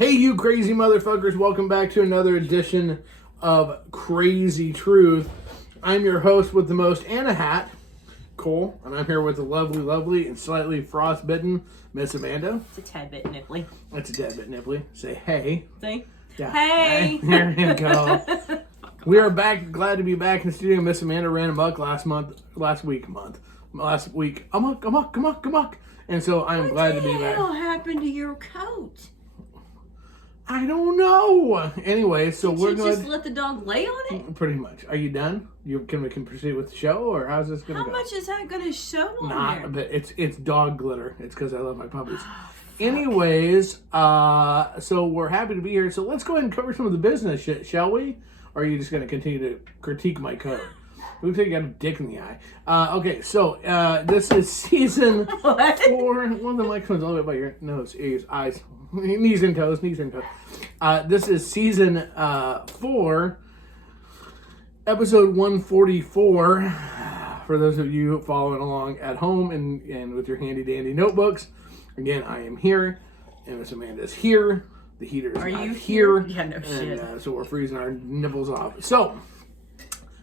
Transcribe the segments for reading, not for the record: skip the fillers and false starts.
Hey, you crazy motherfuckers, welcome back to another edition of Crazy Truth. I'm your host with the most and a hat, Cole, and I'm here with the lovely, and slightly frostbitten Miss Amanda. It's a tad bit nipply. That's a tad bit nipply. Say hey. See? Yeah. Hey! There you go. We are back, glad to be back in the studio. Miss Amanda ran amok last week. Amok. And so I'm glad to be back. What the hell happened to your coat? I don't know. Anyway, so we're going just let the dog lay on it? Pretty much. Are you done? We can proceed with the show, or how's this going to go? How much is that going to show on there? But it's dog glitter. It's because I love my puppies. Anyways, so we're happy to be here. So let's go ahead and cover some of the business shit, shall we? Or are you just going to continue to critique my code? Looks like you got a dick in the eye. Okay, so this is season 4. One of the microphones all the way by your nose, ears, eyes, knees and toes. This is season 4, episode 144. For those of you following along at home and with your handy dandy notebooks, again, I am here, and Miss Amanda's here. The heater is not here. Yeah, no shit. So we're freezing our nipples off. So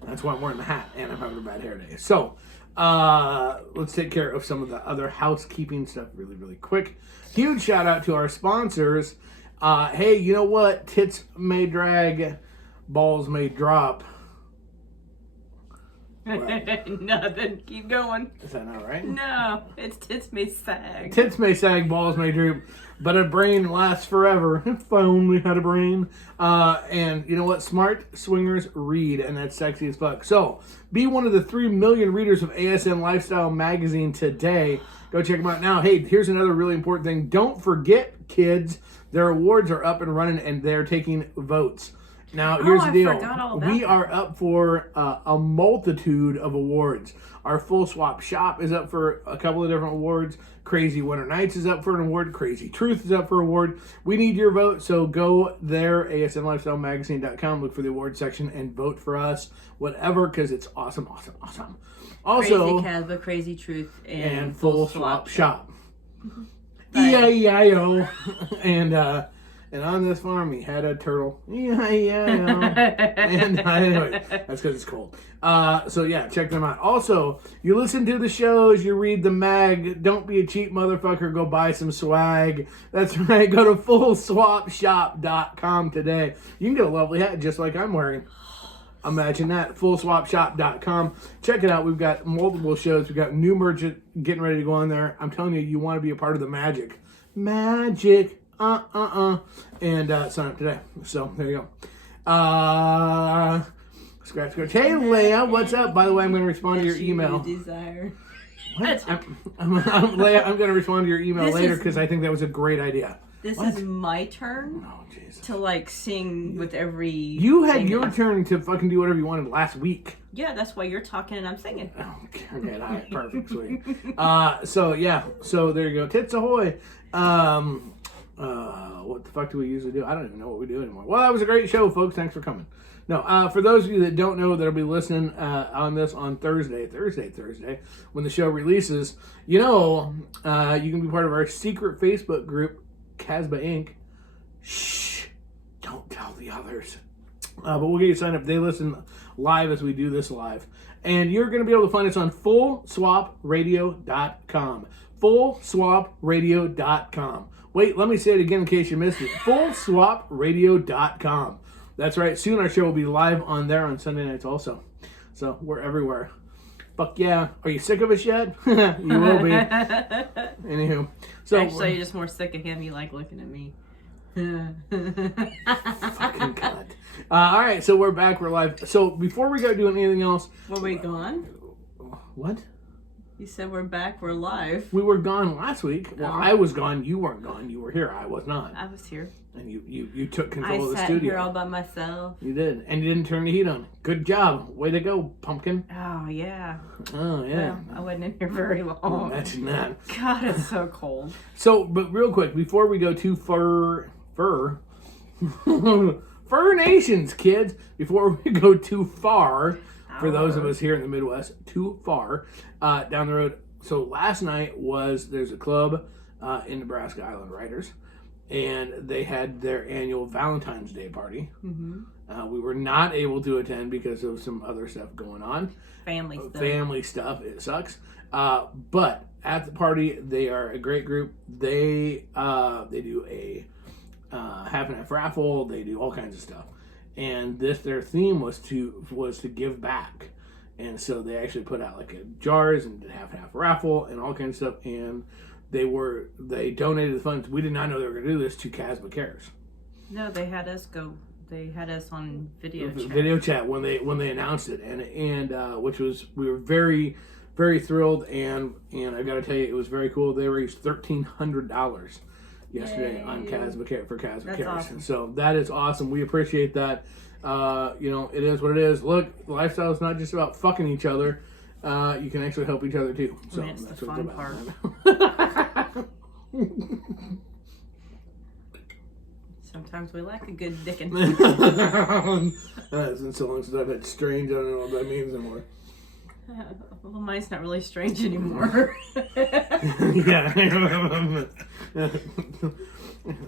that's why I'm wearing the hat, and I'm having a bad hair day. So let's take care of some of the other housekeeping stuff really quick. Huge shout out to our sponsors. Hey, you know what? Tits may drag, balls may drop. Nothing. Keep going. Is that not right? No, it's tits may sag. Tits may sag, balls may droop, but a brain lasts forever. If I only had a brain. And you know what? Smart swingers read, and that's sexy as fuck. So, be one of the 3 million readers of ASN Lifestyle Magazine today. Go check them out now. Hey, here's another really important thing. Don't forget, kids, their awards are up and running, and they're taking votes. Now, here's the deal. We are up for a multitude of awards. Our Full Swap Shop is up for a couple of different awards. Crazy Winter Nights is up for an award. Crazy Truth is up for an award. We need your vote, so go there, asnlifestylemagazine.com, look for the award section, and vote for us, whatever, because it's awesome. Also, Crazy Casbah, Crazy Truth, and Full Swap Shop. E-I-E-I-O. And on this farm, he had a turtle. And anyway, that's because it's cold. So yeah, check them out. Also, you listen to the shows, you read the mag. Don't be a cheap motherfucker. Go buy some swag. That's right. Go to fullswapshop.com today. You can get a lovely hat just like I'm wearing. Imagine that. Fullswapshop.com. Check it out. We've got multiple shows. We've got new merch getting ready to go on there. I'm telling you, you want to be a part of the magic. Magic. And sign up today. So there you go. Scratch. Hey Leia, what's up? By the way, I'm going to respond to your email. Desire. What? Leia, I'm going to respond to your email later because I think that was a great idea. This is my turn to sing with every. You had your turn to fucking do whatever you wanted last week. Yeah, that's why you're talking and I'm singing. Oh, okay, all right, perfect, sweet. So there you go. Tits ahoy. What the fuck do we usually do? I don't even know what we do anymore. Well, that was a great show, folks. Thanks for coming. No, for those of you that don't know that'll be listening on this on Thursday, when the show releases, you can be part of our secret Facebook group, Casbah Inc. Shh, don't tell the others. But we'll get you signed up. They listen live as we do this live. And you're going to be able to find us on fullswapradio.com. Fullswapradio.com. Wait, let me say it again in case you missed it. Fullswapradio.com. That's right. Soon our show will be live on there on Sunday nights also. So we're everywhere. Fuck yeah. Are you sick of us yet? You will be. Anywho. So, actually, you're just more sick of him. You like looking at me. Fucking God. All right, so we're back. We're live. So before we go doing anything else. Were we gone? What? You said we're back, we're live. We were gone last week. Well, I was gone. You weren't gone. You were here. I was not. I was here. And you took control of the I studio. sat here all by myself. You did. And you didn't turn the heat on. Good job. Way to go, pumpkin. Oh, yeah. Oh, yeah. Well, I wasn't in here very long. Imagine that. God, it's so cold. So, but real quick, before we go too fur nations, kids, before we go too far, for those of us here in the Midwest, too far down the road. So last night there's a club in Nebraska, Island Riders, and they had their annual Valentine's Day party. Mm-hmm. We were not able to attend because of some other stuff going on. Family stuff. It sucks. But at the party, they are a great group. They do a half and half raffle. They do all kinds of stuff, and their theme was to give back. And so they actually put out like jars and did half and half raffle and all kinds of stuff. And they donated the funds. We did not know they were going to do this to Casba Cares. No, they had us go. They had us on video chat when they announced it, and which was, we were very, very thrilled, and I got to tell you, it was very cool. They raised $1,300 yesterday on Casba Cares. Awesome. So that is awesome. We appreciate that. It is what it is. Look, lifestyle is not just about fucking each other. You can actually help each other too. So that's the fun part. Sometimes we like a good dickin'. It's been so long since I've had strange. I don't know what that means anymore. Well, mine's not really strange anymore. Yeah.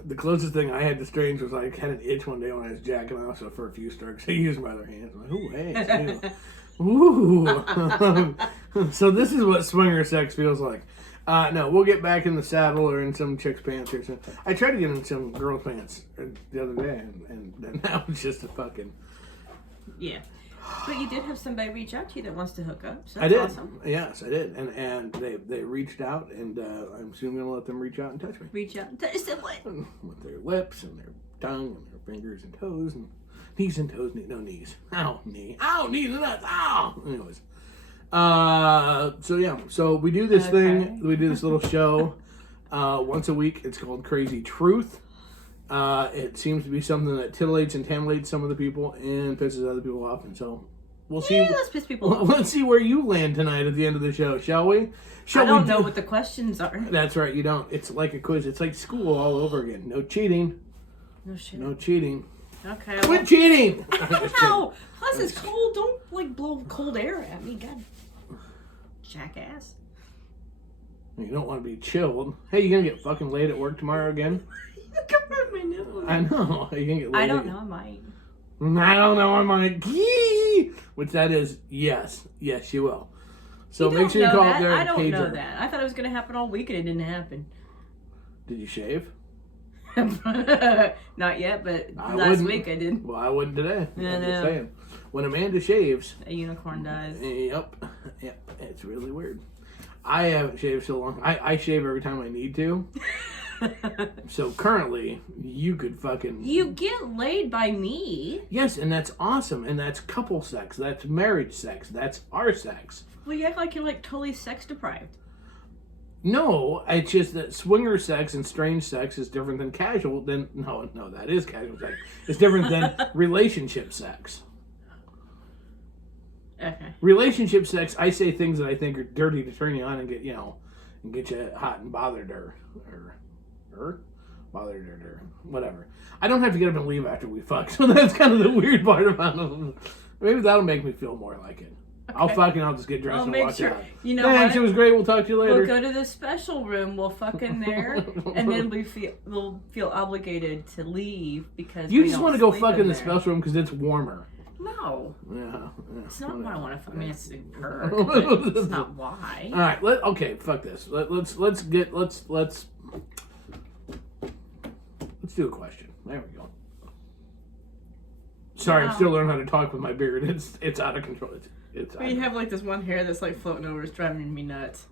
The closest thing I had to strange was I had an itch one day when I was jacking off, so for a few strokes I used my other hand. I'm like, ooh, hey, ooh. So this is what swinger sex feels like. No, we'll get back in the saddle or in some chick's pants or something. I tried to get in some girl's pants the other day, and now it's just a fucking... Yeah. But you did have somebody reach out to you that wants to hook up, so that's awesome. Yes, I did. And they reached out, and I'm soon going to let them reach out and touch me. Reach out and touch someone. With their lips and their tongue and their fingers and toes and knees and toes. No knees. Ow, knee. Ow, knees and nuts. Ow. Anyways. So we do this thing. We do this little show once a week. It's called Crazy Truth. It seems to be something that titillates and titillates some of the people and pisses other people off. And so we'll see. Let's piss people off. Let's see where you land tonight at the end of the show, shall we? I don't know what the questions are. That's right, you don't. It's like a quiz. It's like school all over again. No cheating. No shit. No cheating. Okay. Quit cheating! Ow! Plus it's cold. Don't blow cold air at me. God. Jackass. You don't want to be chilled. Hey, you gonna get fucking late at work tomorrow again? Covered my nipples. I know. Are you gonna get late? I don't know. I might. I don't know. I might. Which that is yes. Yes, you will. So make sure you call up there. I don't know that. I thought it was gonna happen all week and it didn't happen. Did you shave? Not yet, but last week I did. Well, I wouldn't today. I'm just saying. When Amanda shaves, a unicorn dies. Yep. It's really weird. I haven't shaved so long. I shave every time I need to. So currently, you could fucking... You get laid by me. Yes, and that's awesome. And that's couple sex. That's marriage sex. That's our sex. Well, you act like you're like totally sex deprived. No, it's just that swinger sex and strange sex is different than casual. No, that is casual sex. It's different than relationship sex. Okay. Relationship sex, I say things that I think are dirty to turn you on and get you hot and bothered or whatever. I don't have to get up and leave after we fuck, so that's kind of the weird part about it. Maybe that'll make me feel more like it. Okay. I'll just get dressed and walk out. You know Thanks, it was great. We'll talk to you later. We'll go to the special room. We'll fuck in there, and then we'll feel obligated to leave because you just want to go fuck in the special room because it's warmer. No. Yeah. It's not why I want to fuck. I mean, it's a perk, but it's not why. All right. Okay. Fuck this. Let's do a question. There we go. Sorry, I'm still learning how to talk with my beard. It's out of control. But you have like this one hair that's like floating over. It's driving me nuts.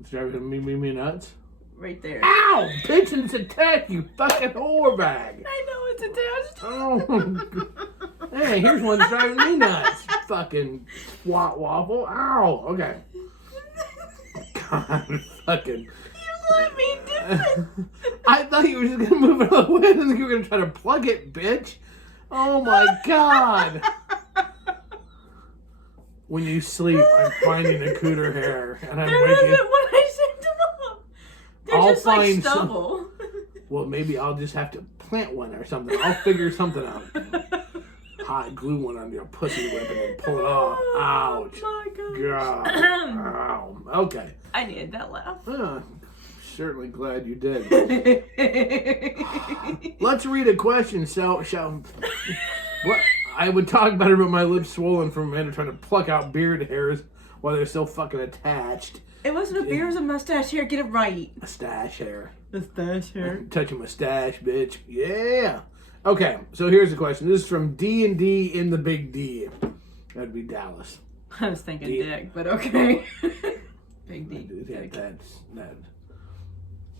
It's driving me nuts? Right there. Ow! Bitch, it's attack, you fucking whore bag. I know it's attached. Oh. Hey, here's one driving me nuts. Fucking swat waffle. Ow! Okay. God, fucking. You let me do it. I thought you were just gonna move it out of the way. I didn't think you were gonna try to plug it, bitch. Oh my God. When you sleep, I'm finding a cooter hair, and I'm waking. There isn't when I sent them up. They're just like stubble. Well, maybe I'll just have to plant one or something. I'll figure something out. Hot glue one on your pussy lip and then pull it off. Ouch. Oh my God. Ow. Okay. I needed that laugh. certainly glad you did. Let's read a question. What? I would talk better about my lips swollen from men trying to pluck out beard hairs while they're still fucking attached. It wasn't a beard, it was a mustache hair. Get it right. Mustache hair. Mustache hair. Touch a mustache, bitch. Yeah. Okay, so here's the question. This is from D&D in the Big D. That'd be Dallas. I was thinking dick, but okay. Big D. Yeah, that's.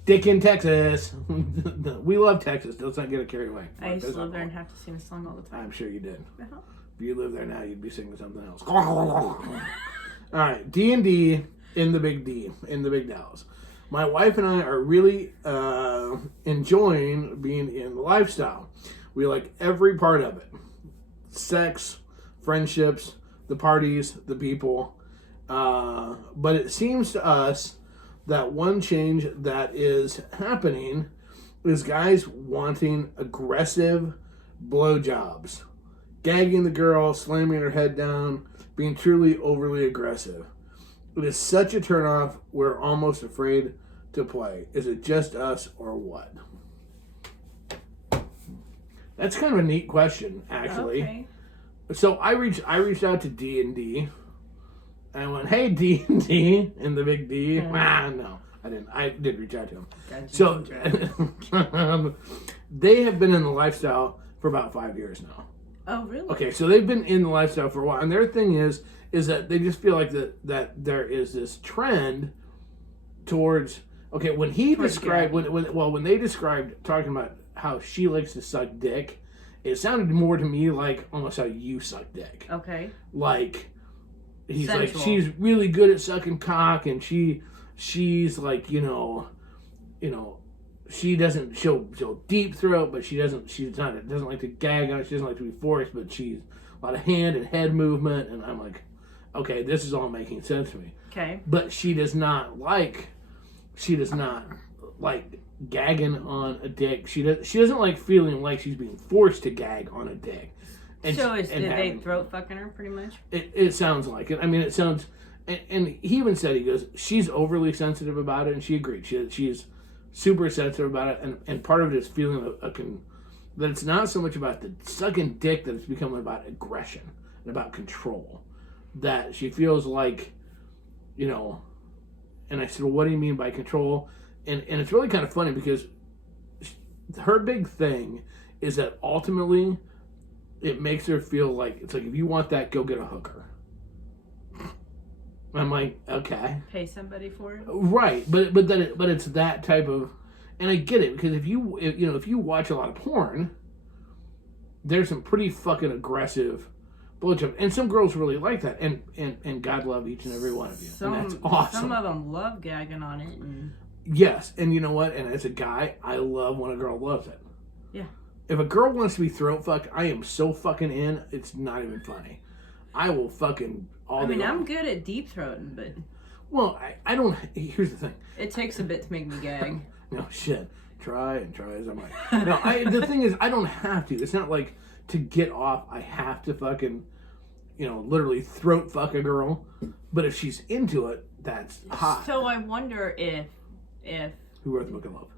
Dick in Texas. We love Texas. Let's not get it carried away. I used to live there and have to sing a song all the time. I'm sure you did. Uh-huh. If you lived there now, you'd be singing something else. All right, D&D in the Big D, in the Big Dallas. My wife and I are really enjoying being in the lifestyle. We like every part of it. Sex, friendships, the parties, the people. But it seems to us that one change that is happening is guys wanting aggressive blowjobs. Gagging the girl, slamming her head down, being truly overly aggressive. It is such a turnoff, we're almost afraid to play. Is it just us or what? That's kind of a neat question, actually. Okay. So I reached out to D&D. And I went, hey, D&D in the Big D. No, I didn't. I did reach out to him. So they have been in the lifestyle for about 5 years now. Oh, really? Okay, so they've been in the lifestyle for a while, and their thing is that they just feel like that there is this trend towards. Okay, when he described when they described talking about how she likes to suck dick, it sounded more to me like almost how you suck dick. Okay. Like he's Sensual. like she's really good at sucking cock, and she's like she'll deep throat, but doesn't like to gag on it. She doesn't like to be forced, but she's a lot of hand and head movement, and I'm like, okay, this is all making sense to me. Okay. But she does not like gagging on a dick. She doesn't like feeling like she's being forced to gag on a dick. And so did they throat fucking her pretty much? It sounds like it. I mean, it sounds, and he even said, he goes, she's overly sensitive about it, and she agreed. She's super sensitive about it, and part of it is feeling that it's not so much about the sucking dick, that it's becoming about aggression and about control. That she feels like, and I said, well, what do you mean by control? And it's really kind of funny because her big thing is that ultimately it makes her feel like, it's like, if you want that, go get a hooker. I'm like, okay. Pay somebody for it? Right, but it's that type of, and I get it, because if you watch a lot of porn, there's some pretty fucking aggressive blowjob, and some girls really like that, and God love each and every one of you, and that's awesome. Some of them love gagging on it, and yes, and you know what? And as a guy, I love when a girl loves it. yeah. If a girl wants to be throat fucked, I am so fucking in. It's not even funny. I will fucking all. I mean, day long. I'm good at deep throating, but well, I don't. Here's the thing. it takes a bit to make me gag. No shit. Try as I'm like. No, the thing is, I don't have to. It's not like to get off. I have to fucking, literally throat fuck a girl. But if she's into it, that's hot. So I wonder if Who wrote the Book of Love?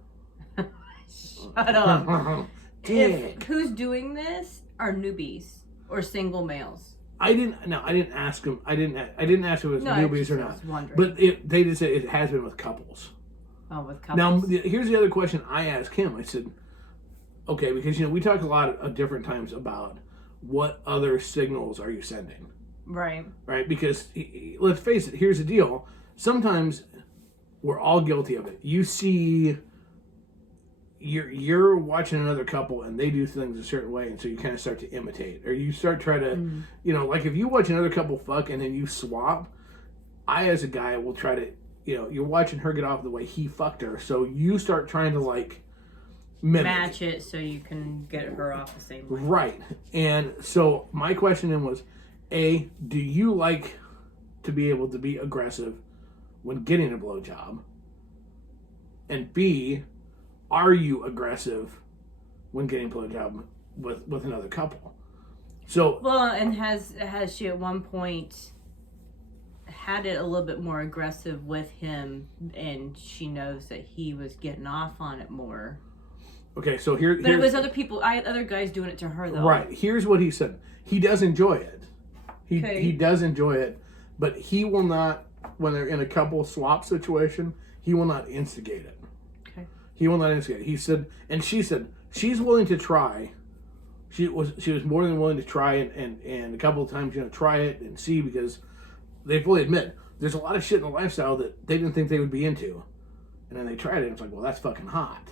shut up. Dick. Who's doing this are newbies or single males. I didn't ask him. I didn't ask if it was newbies or I not. was wondering. But they just said it has been with couples. Oh, with couples. Now, here's the other question I asked him. I said, okay, because we talk a lot of different times about what other signals are you sending, right? Right? Because let's face it. Here's the deal. Sometimes we're all guilty of it. You see. You're watching another couple and they do things a certain way, and so you kind of start to imitate, or you start trying to, like if you watch another couple fuck and then you swap, I as a guy will try to, you're watching her get off the way he fucked her, so you start trying to like mimic. Match it so you can get her off the same way. Right. And so my question then was, A, do you like to be able to be aggressive when getting a blowjob? And B, are you aggressive when getting blowjob with another couple? So well, and has she at one point had it a little bit more aggressive with him, and she knows that he was getting off on it more. Okay, so But it was other guys doing it to her, though. Right. Here's what he said. He does enjoy it. He does enjoy it, but he will not, when they're in a couple swap situation, he will not instigate it. Okay. He will not instigate it. He said, and she said, she's willing to try. She was more than willing to try and a couple of times, try it and see, because they fully admit there's a lot of shit in the lifestyle that they didn't think they would be into. And then they tried it and it's like, well, that's fucking hot.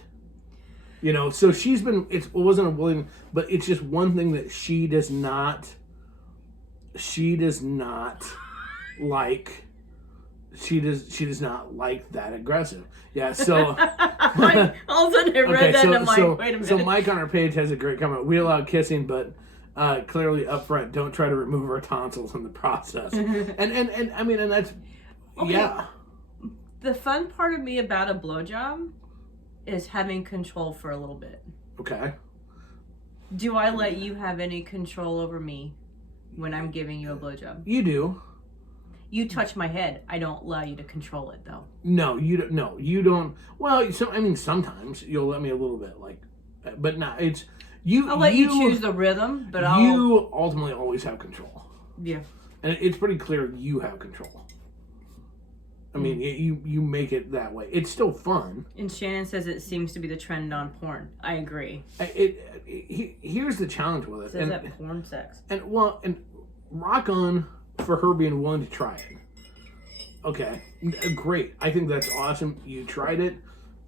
So she's been, it wasn't a willing, but it's just one thing that she does not like. She does not like that aggressive. Yeah, so all of a sudden I read that and I'm like, wait a minute. So Mike on our page has a great comment. We allow kissing, but clearly up front, don't try to remove our tonsils in the process. and I mean, and that's okay. Yeah. The fun part of me about a blowjob is having control for a little bit. Okay. Do I let you have any control over me when I'm giving you a blowjob? You do. You touch my head. I don't allow you to control it, though. No, you don't. No, you don't. Well, sometimes you'll let me a little bit, but no, it's you. I'll let you choose the rhythm, but you ultimately always have control. Yeah. And it's pretty clear you have control. I mean, you make it that way. It's still fun. And Shannon says it seems to be the trend on porn. I agree. Here's the challenge with it. It says that porn sex. And rock on for her being willing to try it. Okay, great. I think that's awesome. You tried it,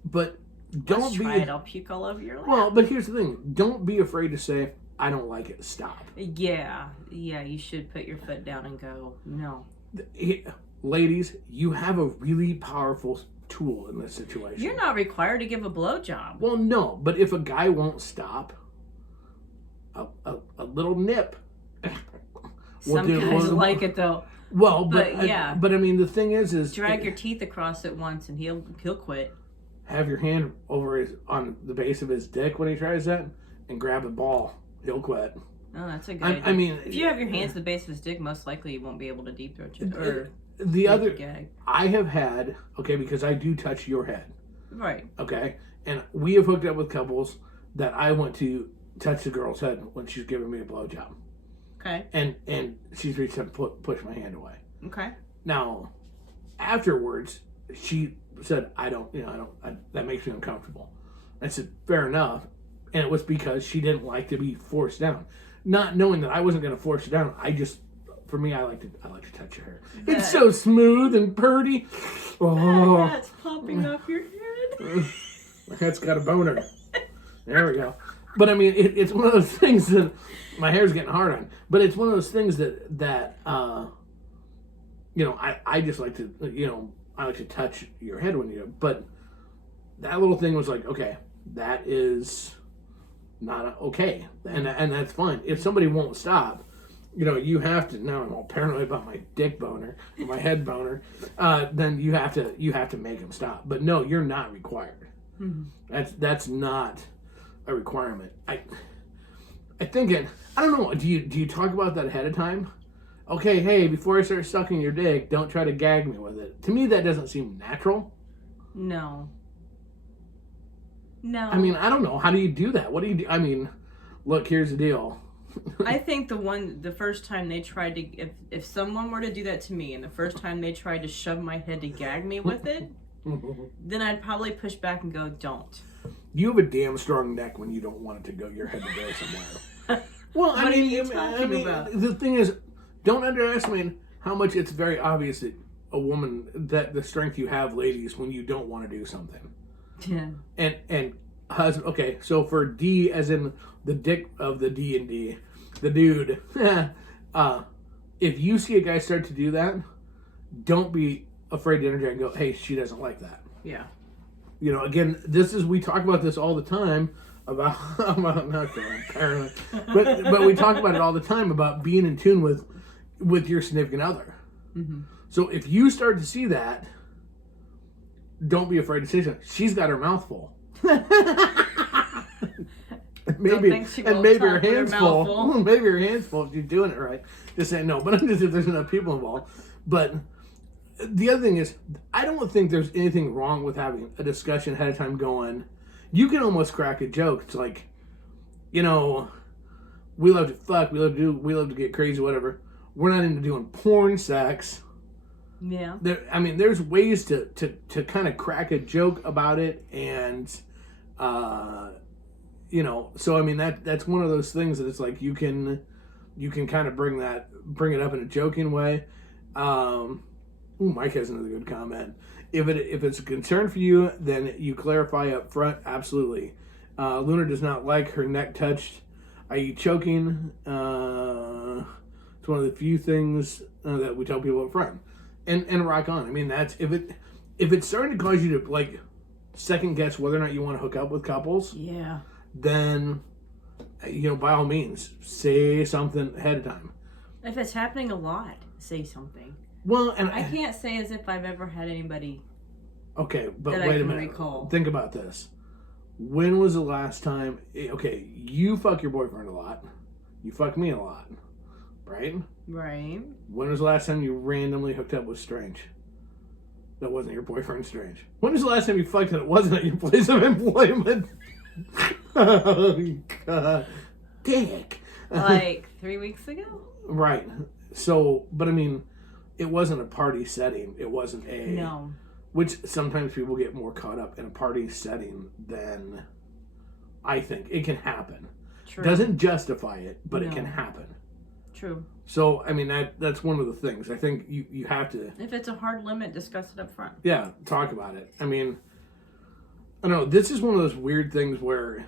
but don't try it. I'll puke all over your lap. Well, but here's the thing. Don't be afraid to say, I don't like it. Stop. Yeah. You should put your foot down and go, no. Ladies, you have a really powerful tool in this situation. You're not required to give a blowjob. Well, no, but if a guy won't stop, a little nip. Some guys like it though. Well, but I mean, the thing is drag your teeth across it once and he'll quit. Have your hand on the base of his dick when he tries that, and grab a ball. He'll quit. Oh, that's a good idea. I mean, if you have your hands to the base of his dick, most likely you won't be able to deep throat you. Or the other gag. I have had, because I do touch your head. Right. Okay, and we have hooked up with couples that I went to touch the girl's head when she's giving me a blowjob. Okay. And she's reached up to push my hand away. Okay. Now, afterwards, she said, I don't, that makes me uncomfortable. I said, fair enough. And it was because she didn't like to be forced down. Not knowing that I wasn't going to force her down. For me, I like to touch her hair. It's so smooth and purty. Oh. That's popping off your head. My head's got a boner. There we go. But I mean, it's one of those things that my hair's getting hard on. But it's one of those things that I just like to, I like to touch your head when you do. But that little thing was like, okay, that is not okay, and that's fine. If somebody won't stop, you have to. Now I'm all paranoid about my dick boner, or my head boner. Then you have to make them stop. But no, you're not required. Mm-hmm. That's not a requirement. I think I don't know. Do you talk about that ahead of time? Okay, hey, before I start sucking your dick, don't try to gag me with it. To me, that doesn't seem natural. No. I mean, I don't know. How do you do that? What do you do? I mean, look, here's the deal. I think the first time they tried to, if someone were to do that to me, and the first time they tried to shove my head to gag me with it, then I'd probably push back and go, don't. You have a damn strong neck when you don't want it to go your head to go somewhere. Well, I mean, the thing is, don't underestimate how much it's very obvious that a woman, that the strength you have, ladies, when you don't want to do something. Yeah. And husband. Okay, so for D, as in the dick of the D&D, the dude. If you see a guy start to do that, don't be afraid to interject and go, "Hey, she doesn't like that." Yeah. Again, we talk about this all the time about apparently, but we talk about it all the time about being in tune with your significant other. Mm-hmm. So if you start to see that, don't be afraid to say something. She's got her mouth full. maybe her hands full. Maybe her hands full if you're doing it right. Just saying no. But I'm just if there's enough people involved. But the other thing is, I don't think there's anything wrong with having a discussion ahead of time going. You can almost crack a joke. It's like, we love to fuck, we love to get crazy, whatever. We're not into doing porn sex. Yeah. There's ways to kind of crack a joke about it, and so that's one of those things that it's like you can kind of bring it up in a joking way. Mike has another good comment. If it's a concern for you, then you clarify up front. Absolutely. Luna does not like her neck touched, i.e. choking. It's one of the few things that we tell people up front. And rock on. That's if it's starting to cause you to like second guess whether or not you want to hook up with couples. Yeah. Then, by all means, say something ahead of time. If it's happening a lot, say something. Well, and I can't say as if I've ever had anybody. Okay, but that wait I a can minute. Recall. Think about this. When was the last time? Okay, you fuck your boyfriend a lot. You fuck me a lot, right? Right. When was the last time you randomly hooked up with Strange? That wasn't your boyfriend, Strange. When was the last time you fucked and it wasn't at your place of employment? Oh, God. Dick. Like 3 weeks ago? Right. So, but it wasn't a party setting. It wasn't a... No. Which sometimes people get more caught up in a party setting than I think. It can happen. True. Doesn't justify it, but it can happen. True. So, that's one of the things. I think you have to... If it's a hard limit, discuss it up front. Yeah, talk about it. I don't know. This is one of those weird things where...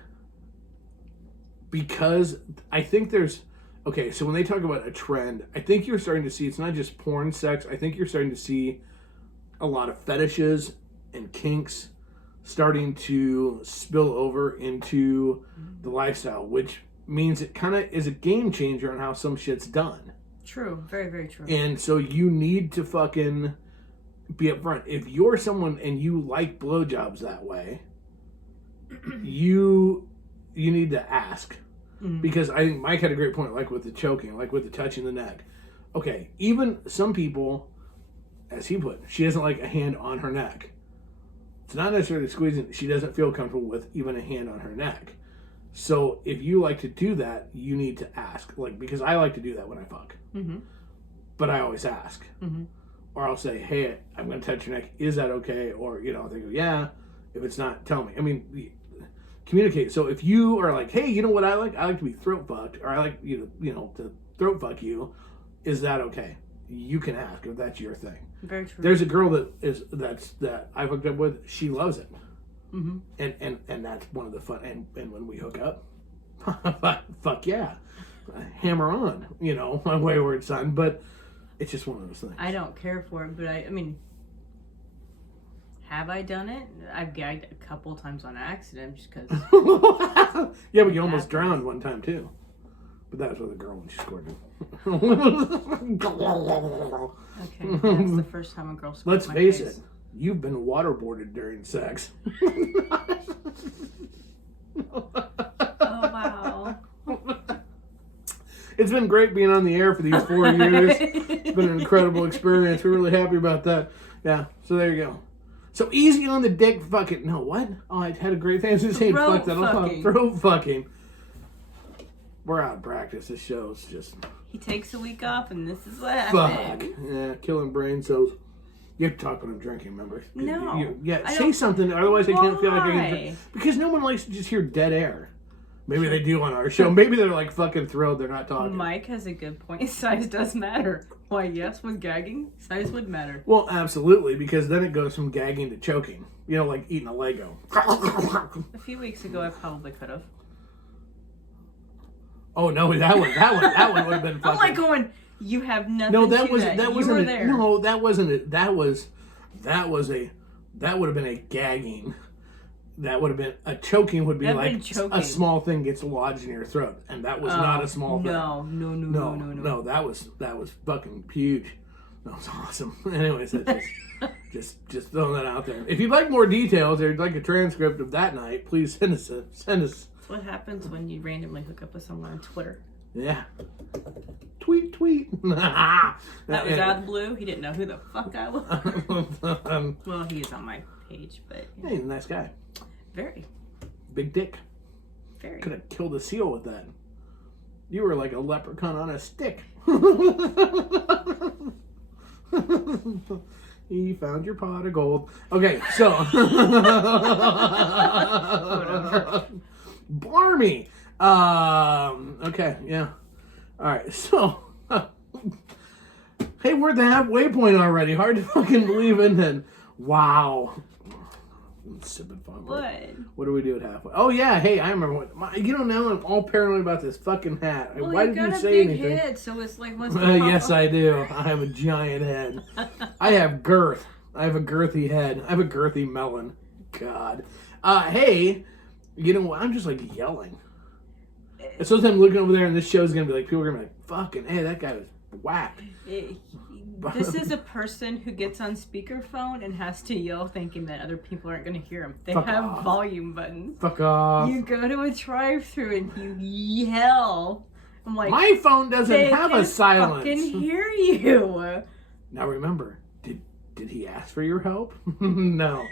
Because I think there's... Okay, so when they talk about a trend, I think you're starting to see... It's not just porn sex. I think you're starting to see a lot of fetishes and kinks starting to spill over into the lifestyle, which means it kind of is a game changer on how some shit's done. True. Very, very true. And so you need to fucking be upfront. If you're someone and you like blowjobs that way, you need to ask. Mm-hmm. Because I think Mike had a great point, like with the choking, like with the touching the neck. Okay, even some people, as he put, she doesn't like a hand on her neck. It's not necessarily squeezing. She doesn't feel comfortable with even a hand on her neck. So if you like to do that, you need to ask. Like, because I like to do that when I fuck. Mm-hmm. But I always ask. Mm-hmm. Or I'll say, hey, I'm going to touch your neck. Is that okay? Or, they go, yeah. If it's not, tell me. Communicate. So if you are like, hey, you know what I like? I like to be throat fucked. Or I like, to throat fuck you. Is that okay? You can ask if that's your thing. Very true. There's a girl that I've hooked up with. She loves it. Mm-hmm. And that's one of the fun. And when we hook up, fuck yeah, hammer on, my wayward son. But it's just one of those things. I don't care for it, but have I done it? I've gagged a couple times on accident just because. Yeah, but you almost drowned one time too. But that was with a girl when she scored me. Okay, that's the first time a girl scored Let's face it. You've been waterboarded during sex. Oh, wow. It's been great being on the air for these 4 years. It's been an incredible experience. We're really happy about that. Yeah, so there you go. So easy on the dick fucking... No, what? Oh, I had a great thing to say. Fuck that. Throat fucking. We're out of practice. This show's just... He takes a week off and this is what happened. Fuck. Yeah, killing brain cells. You have to talk when I'm drinking, remember? No. Say something, otherwise I can't feel like I can drink. Because no one likes to just hear dead air. Maybe they do on our show. Maybe they're like fucking thrilled they're not talking. Mike has a good point. Size does matter. Why, yes, with gagging, size would matter. Well, absolutely, because then it goes from gagging to choking. Like eating a Lego. A few weeks ago, I probably could have. Oh no, that one would have been fucking... I'm like going... You have nothing. No, that wasn't there. No, that wasn't it. That would have been a gagging. That would have been a choking. Would be like a small thing gets lodged in your throat, and that was not a small thing. No. That was fucking huge. That was awesome. Anyways, just throwing that out there. If you'd like more details or you'd like a transcript of that night, please send us. That's what happens when you randomly hook up with someone on Twitter. Yeah. Tweet, tweet. That was out of the blue. He didn't know who the fuck I was. Well, he is on my page, but... Yeah, he's a nice guy. Very. Big dick. Very. Could have killed a seal with that. You were like a leprechaun on a stick. He found your pot of gold. Okay, so... Blarmy. Okay, yeah. Alright, so... Hey, we're at the halfway point already. Hard to fucking believe, isn't it? Wow. I'm sipping fun. What do we do at halfway? Oh, yeah. Hey, I remember what... now I'm all paranoid about this fucking hat. Well, why did you say anything? You got a big head, so it's like... Yes, I do. I have a giant head. I have girth. I have a girthy head. I have a girthy melon. God. Hey, you know what? I'm just like yelling. And sometimes I'm looking over there and this show's going to be like, people are going to be like, fucking, hey, that guy was whacked. This is a person who gets on speakerphone and has to yell thinking that other people aren't going to hear him. They have volume buttons. Fuck off. You go to a drive-thru and you yell. I'm like, my phone doesn't have a silence. They can hear you. Now remember, did he ask for your help? No.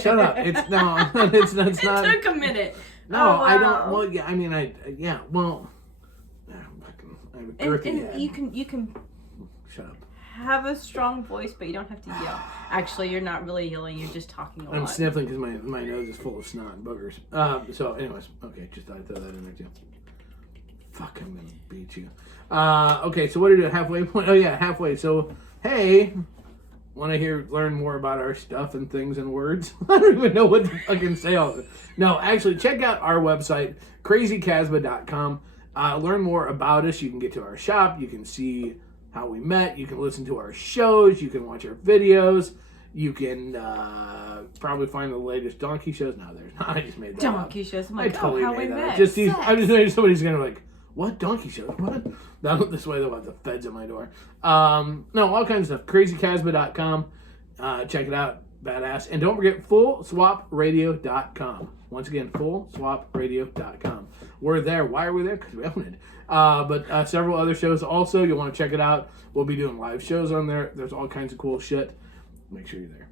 Shut up. It's not. It took a minute. No, wow. I don't. Well, yeah. I mean, well. I have a girthy head. And you can. Shut up. Have a strong voice, but you don't have to yell. Actually, you're not really yelling. You're just talking a lot. I'm sniffling because my nose is full of snot and boogers. So, anyways, okay, just thought I'd throw that in there too. Fuck, I'm gonna beat you. Okay, so what did you do? Halfway point? Oh yeah, halfway. So, hey. Want to learn more about our stuff and things and words? I don't even know what to fucking say all of it. No, actually, check out our website, crazycasbah.com. Learn more about us. You can get to our shop. You can see how we met. You can listen to our shows. You can watch our videos. You can probably find the latest donkey shows. No, there's not. I just made that donkey up. shows. I'm like, how we met. I just know somebody's going to be like, what? Donkey shows? What? This way they'll have the feds at my door. No, all kinds of stuff. CrazyCasbah.com. Check it out. Badass. And don't forget FullSwapRadio.com. Once again, FullSwapRadio.com. We're there. Why are we there? Because we own it. But several other shows also. You'll want to check it out. We'll be doing live shows on there. There's all kinds of cool shit. Make sure you're there.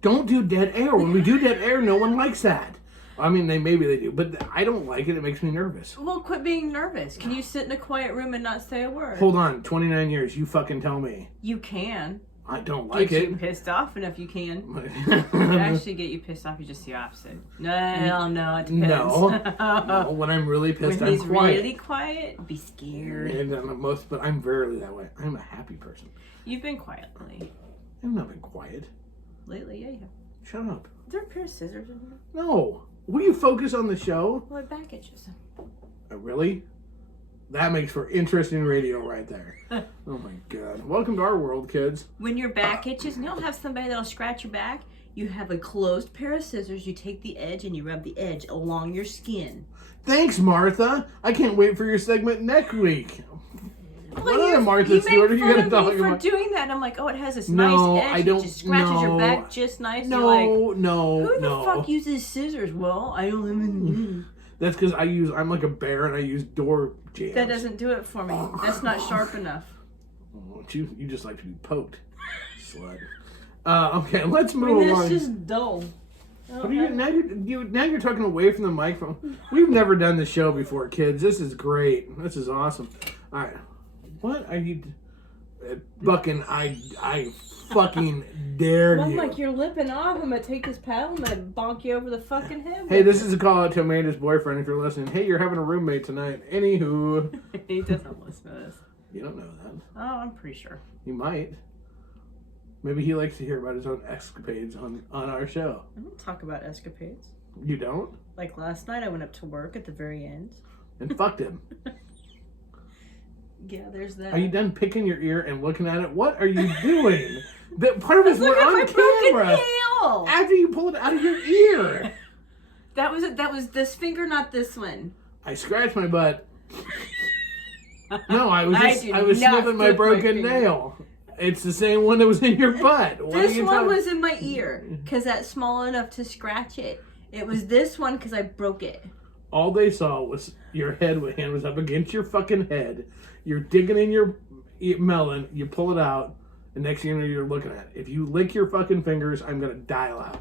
Don't do dead air. When we do dead air, no one likes that. I mean, maybe they do, but I don't like it. It makes me nervous. Well, quit being nervous. Can you sit in a quiet room and not say a word? Hold on. 29 years. You fucking tell me. You can. I don't like Get it. you pissed off enough you can. Actually get you pissed off, you just the opposite. No, it depends. No, when I'm really pissed, when I'm quiet. He's really quiet, be scared. But I'm rarely that way. I'm a happy person. You've been quiet lately. I've not been quiet. Lately, yeah, you have. Shut up. Is there a pair of scissors in there? No. Will you focus on the show? Well, my back itches. Really? That makes for interesting radio right there. Oh my god. Welcome to our world, kids. When your back itches, and you don't have somebody that'll scratch your back, you have a closed pair of scissors, you take the edge and you rub the edge along your skin. Thanks, Martha. I can't wait for your segment next week. Well, what other Martha Stewart are you going to talk for about? doing that, and I'm like, oh, it has this nice edge. It just scratches your back just nice. No, You're like, no, who the fuck uses scissors? Well, I don't. That's because I'm like a bear and I use door jams. That doesn't do it for me. That's not sharp enough. You just like to be poked, slut. Okay, let's move along. That's just dull. What are you, now you're talking away from the microphone. We've never done the show before, kids. This is great. This is awesome. All right. What are you... Bucking, I fucking dare you. I'm like, you're lipping off. I'm going to take this paddle and I'm bonk you over the fucking head. Hey, this is a call out to Amanda's boyfriend if you're listening. Hey, you're having a roommate tonight. Anywho. He doesn't listen to this. You don't know that. Oh, I'm pretty sure. He might. Maybe he likes to hear about his own escapades on our show. I don't talk about escapades. You don't? Like last night, I went up to work at the very end. And fucked him. Yeah, there's that. Are you done picking your ear and looking at it? What are you doing? Part of it's we're on camera. Nail. After you pull it out of your ear. That was this finger, not this one. I scratched my butt. No, I was sniffing my broken nail. It's the same one that was in your butt. This one was in my ear because that's small enough to scratch it. It was this one because I broke it. all they saw was your hand was up against your fucking head. You're digging in your melon. You pull it out. And next thing you know, you're looking at it. If you lick your fucking fingers, I'm going to dial out.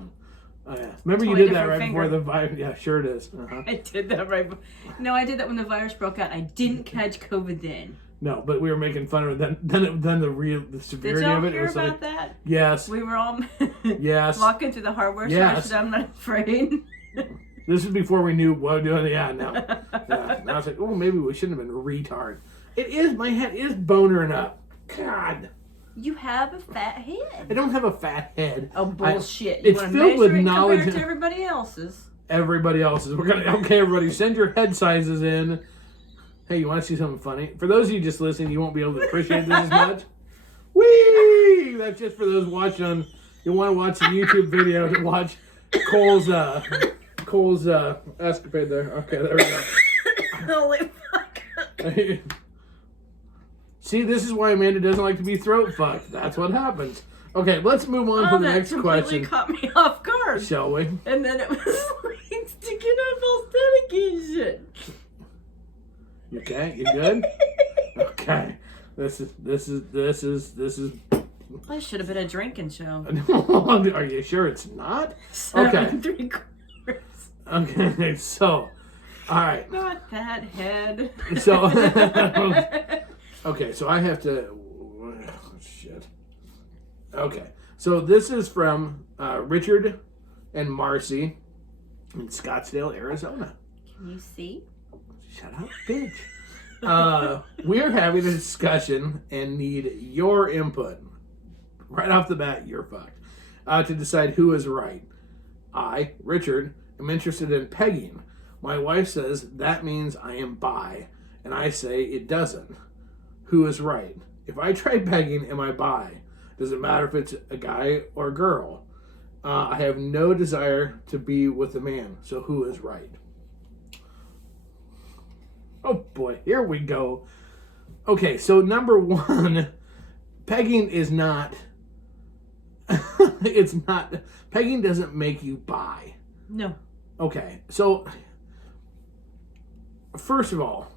Oh, yeah. Remember you did that right before the virus? Yeah, sure it is. Uh-huh. I did that right before. No, I did that when the virus broke out. I didn't catch COVID then. No, but we were making fun of it. Then the severity of it. Did y'all hear was about like, that? Yes. We were all yes. walking through the hardware store. Yes. I said, I'm not afraid. This is before we knew what we were doing. Yeah, no. Yeah. Now it's like, oh, maybe we shouldn't have been retard. It is. My head is bonering up. God. You have a fat head. I don't have a fat head. Oh, bullshit. It's filled with knowledge. Compared to everybody else's. Everybody else's. We're gonna okay, everybody. Send your head sizes in. Hey, you want to see something funny? For those of you just listening, you won't be able to appreciate this as much. Whee! That's just for those watching on. You'll want to watch the YouTube video to watch Cole's escapade there. Okay, there we go. Holy fuck. See, this is why Amanda doesn't like to be throat fucked. That's what happens. Okay, let's move on to the next question. That completely caught me off guard. Shall we? And then it was like sticking up all staticky and shit. You okay? You good? Okay. This is. That should have been a drinking show. Are you sure it's not? Okay. 7.75. Okay, so, all right. Not that head. So, okay, so I have to. Oh, shit. Okay, so this is from Richard and Marcy in Scottsdale, Arizona. Can you see? Shut up, bitch. We're having a discussion and need your input. Right off the bat, you're fucked. To decide who is right. I, Richard, am interested in pegging. My wife says that means I am bi, and I say it doesn't. Who is right? If I try pegging, am I bi? Does it matter if it's a guy or a girl? I have no desire to be with a man, so who is right? Oh boy, here we go. Okay, so number one, pegging is not, it's not, pegging doesn't make you bi. No. Okay, so, first of all,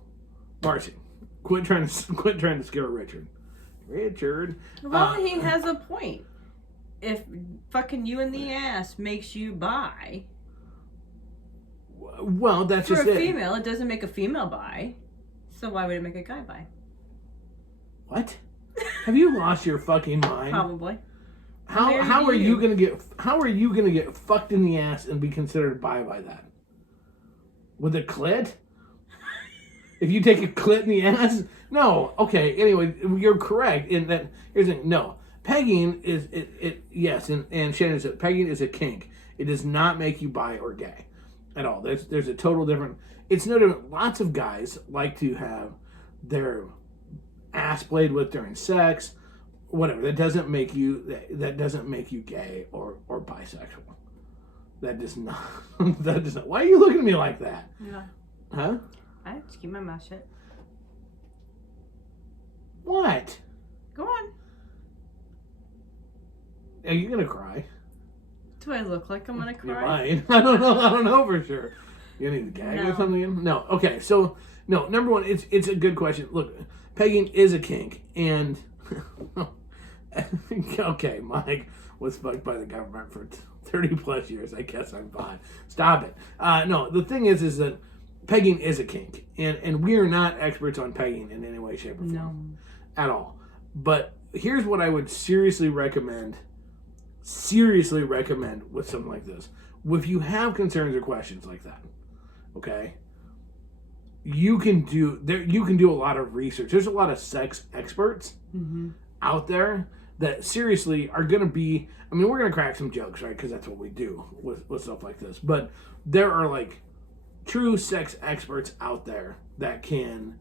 Marcy, quit trying to scare Richard. Richard. Well, he has a point. If fucking you in the ass makes you bi. Well, that's for just a it. female, it doesn't make a female bi. So why would it make a guy bi? What? Have you lost your fucking mind? Probably. How are you gonna get fucked in the ass and be considered bi by that? With a clit? If you take a clit in the ass? No. Okay. Anyway, you're correct in that. Here's the thing. No. Pegging is yes, and Shannon said pegging is a kink. It does not make you bi or gay at all. There's a total different. It's no different. Lots of guys like to have their ass played with during sex, whatever. That doesn't make you gay or bisexual. That does not. That does not. Why are you looking at me like that? Yeah. Huh? I just keep my mouth shut. What? Go on. Are you gonna cry? Do I look like I'm gonna cry? You might. I don't know for sure. You need to gag or something? No. Okay. So no. Number one, it's a good question. Look, pegging is a kink, and okay, Mike was fucked by the government for 30 plus years. I guess I'm fine. Stop it. No. The thing is that pegging is a kink, and we are not experts on pegging in any way, shape, or form. No. At all. But here's what I would seriously recommend with something like this. If you have concerns or questions like that, okay, you can do a lot of research. There's a lot of sex experts out there that seriously are going to be, I mean, we're going to crack some jokes, right? Because that's what we do with stuff like this. But there are like true sex experts out there that can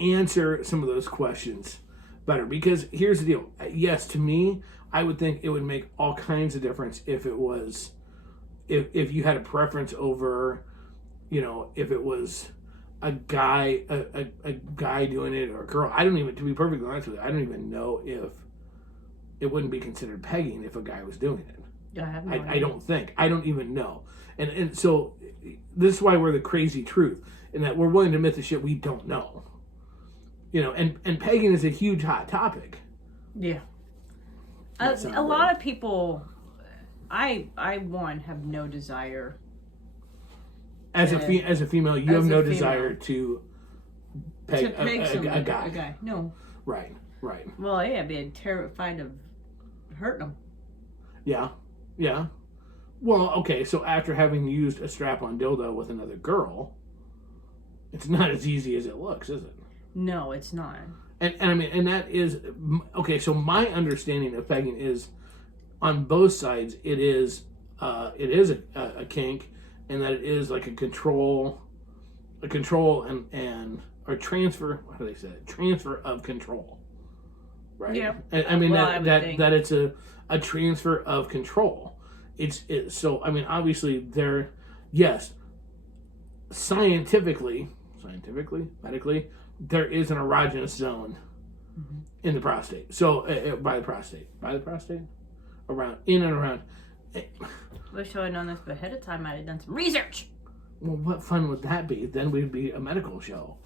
answer some of those questions better. Because here's the deal. Yes, to me, I would think it would make all kinds of difference if it was, if you had a preference over, you know, if it was a guy doing it or a girl. I don't even, to be perfectly honest with you, I don't even know if it wouldn't be considered pegging if a guy was doing it. I have no idea. I don't think. I don't even know. And so this is why we're the crazy truth, in that we're willing to admit the shit we don't know. You know, and pagan is a huge hot topic. Yeah. A lot of people, I have no desire. As a female, you have no desire to peg a guy. A guy, no. Right. Well, yeah, I'd be terrified of hurting him. Yeah. Well, okay, so after having used a strap-on dildo with another girl, it's not as easy as it looks, is it? No, it's not. And I mean, and that is okay. So my understanding of pegging is, on both sides, it is a kink, and that it is like a control and or transfer. How do they say it? Transfer of control, right? Yeah. I mean Well, that it's a transfer of control. It's so I mean obviously yes, scientifically, medically, there is an erogenous zone in the prostate. So by the prostate, around, in and around. Wish I had known this ahead of time. I'd have done some research. Well, what fun would that be? Then we'd be a medical show.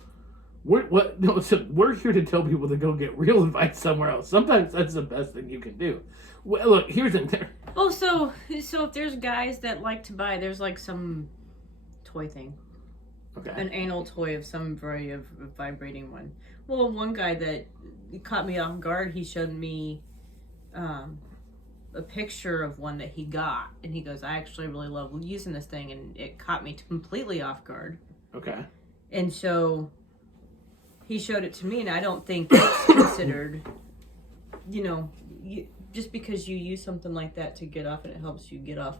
We're here to tell people to go get real advice somewhere else. Sometimes that's the best thing you can do. Well, look, here's the thing. Oh, so if there's guys that like to buy, there's like some toy thing. Okay. An anal toy of some variety of vibrating one. Well, one guy that caught me off guard, he showed me a picture of one that he got, and he goes, I actually really love using this thing, and it caught me completely off guard. Okay. And so he showed it to me, and I don't think it's considered, just because you use something like that to get off and it helps you get off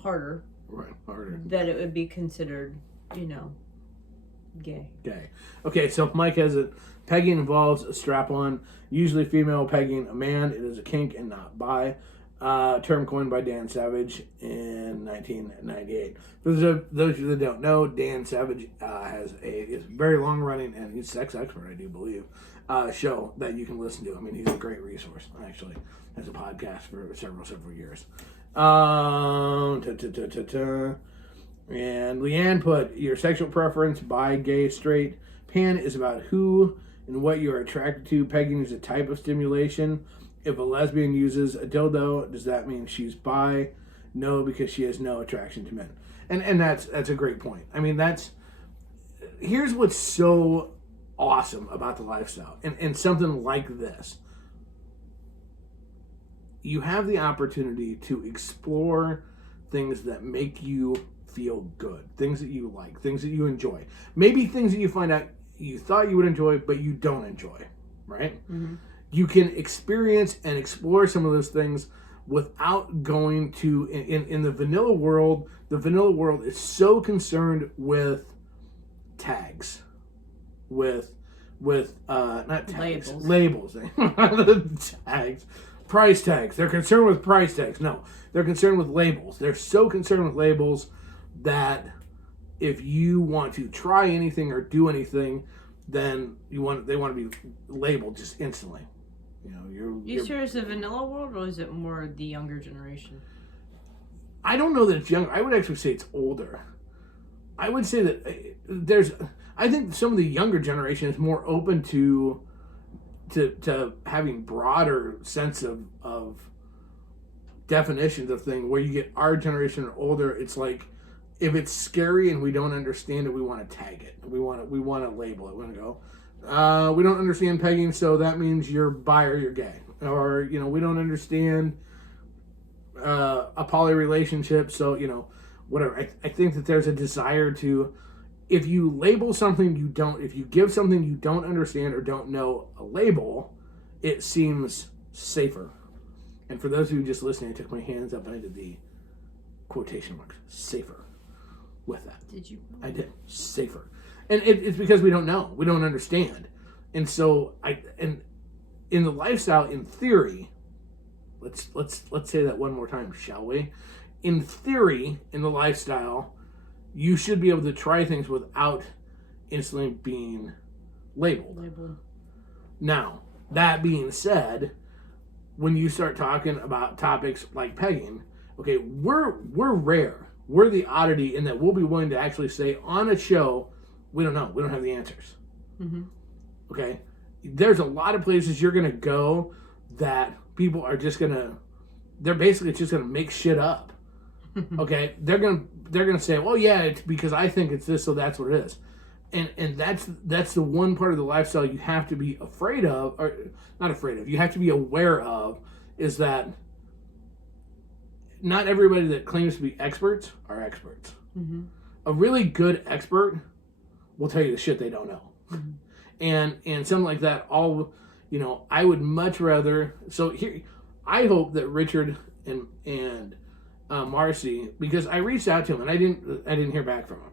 harder. Right, harder. That it would be considered, gay. Gay. Okay, so Mike has it. Pegging involves a strap-on, usually female pegging a man. It is a kink and not bi. Term coined by Dan Savage in 1998. For those of you that don't know, Dan Savage has a very long-running, and he's a sex expert, I do believe, show that you can listen to. I mean, he's a great resource, actually, as a podcast for several years. And Leanne put, your sexual preference, bi, gay, straight. Pan is about who and what you are attracted to. Pegging is a type of stimulation. If a lesbian uses a dildo, does that mean she's bi? No, because she has no attraction to men. And that's a great point. I mean, here's what's so awesome about the lifestyle and something like this. You have the opportunity to explore things that make you feel good, things that you like, things that you enjoy. Maybe things that you find out you thought you would enjoy, but you don't enjoy, right? Mm-hmm. You can experience and explore some of those things without going to, in the vanilla world. The vanilla world is so concerned with tags, with not tags, labels. Tags. Price tags. They're concerned with price tags. No, they're concerned with labels. They're so concerned with labels that if you want to try anything or do anything, then they want to be labeled just instantly. You're sure it's a vanilla world, or is it more the younger generation? I don't know that it's younger. I would actually say it's older. I would say that I think some of the younger generation is more open to having broader sense of definitions of things. Where you get our generation or older, it's like, if it's scary and we don't understand it, we want to tag it. We want to label it. We want to go, we don't understand pegging, so that means you're bi or you're gay. Or, we don't understand a poly relationship, so, whatever. I think that there's a desire to, if you label something if you give something you don't understand or don't know a label, it seems safer. And for those of you just listening, I took my hands up and I did the quotation marks, safer, with that. Did you? I did. Safer. And it's because we don't know. We don't understand. And so in the lifestyle, in theory, let's say that one more time, shall we? In theory, in the lifestyle, you should be able to try things without instantly being labeled. Now, that being said, when you start talking about topics like pegging, okay, we're rare. We're the oddity in that we'll be willing to actually say on a show, we don't know. We don't have the answers. Mm-hmm. Okay? There's a lot of places you're going to go that people are just going to, they're basically just going to make shit up. Okay? They're going to say, well, yeah, it's because I think it's this, so that's what it is. And that's the one part of the lifestyle you have to be afraid of, or not afraid of, you have to be aware of, is that not everybody that claims to be experts are experts. Mm-hmm. A really good expert will tell you the shit they don't know. Mm-hmm. And something like that, I would much rather, so here, I hope that Richard and Marcy, because I reached out to him and I didn't hear back from him.